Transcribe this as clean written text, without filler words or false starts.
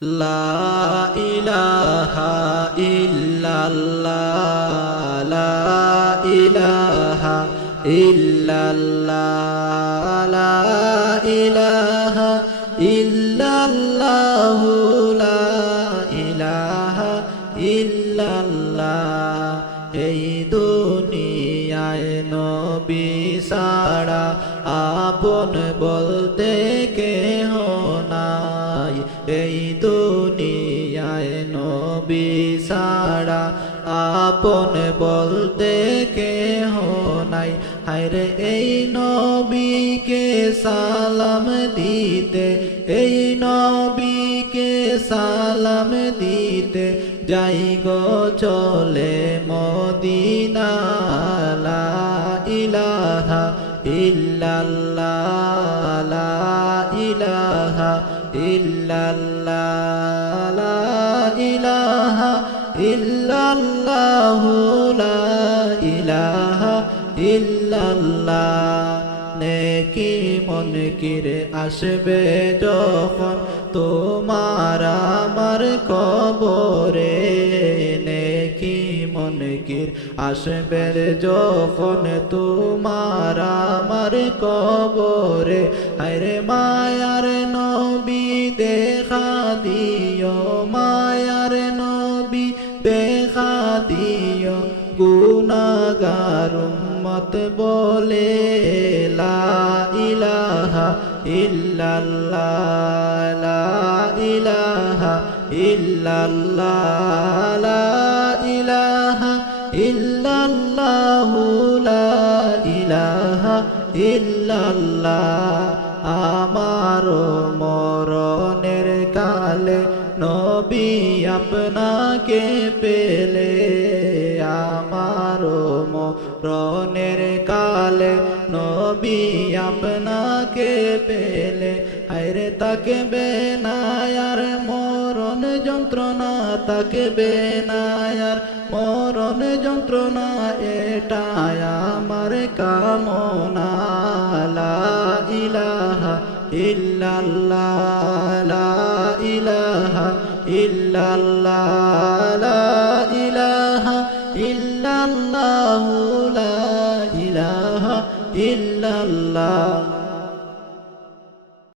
লা ইলাহা ইল্লাল্লাহ লা ইলাহা ইল্লাল্লাহ লা ইলাহা ইল্লাল্লাহ লা ইলাহা ইল্লাল্লাহ এই দুনিয়ায় নবী ছাড়া আপন বলতে কেহ নাই এই দুনিয়ায় নবী ছাড়া আপন বলতে কেহ নাই হায়রে এই নবীকে সালাম দিতে এই নবীকে সালাম দিতে যাই গো চলে মদিনা লা ইলাহা ইল্লাল্লাহ লা ইলাহা ইল্লাল্লাহ লা ইলাহা ইল্লাল্লাহ লা ইলাহা ইল্লাল্লাহ নেকি মুনকির আসবে যখন তোমার আমার কবরে নেকি মুনকির আসবে যখন তোমার আমার কবরে আরে মায়ার নবী দেখা দিও মায়ার নবী দেখা দিও গুনাহগার উম্মত বলে লা ইলাহা ইল্লাল্লাহ লা ইলাহা ইল্লাল্লাহ লা ইলাহা ইল্লাল্লাহ লা ইলাহা ইল্লাল্লাহ আমার মরণের কালে নবী আপনাকে পেলে আমার মরণের কালে নবী আপনাকে পেলে আরে তাকবে না আর মরণ যন্ত্রণা তাকবে না আর মরণ যন্ত্রণা এটাই আমার কামনা লা ইলাহা ইল্লাল্লাহ লা ইলাহা ইল্লাল্লাহ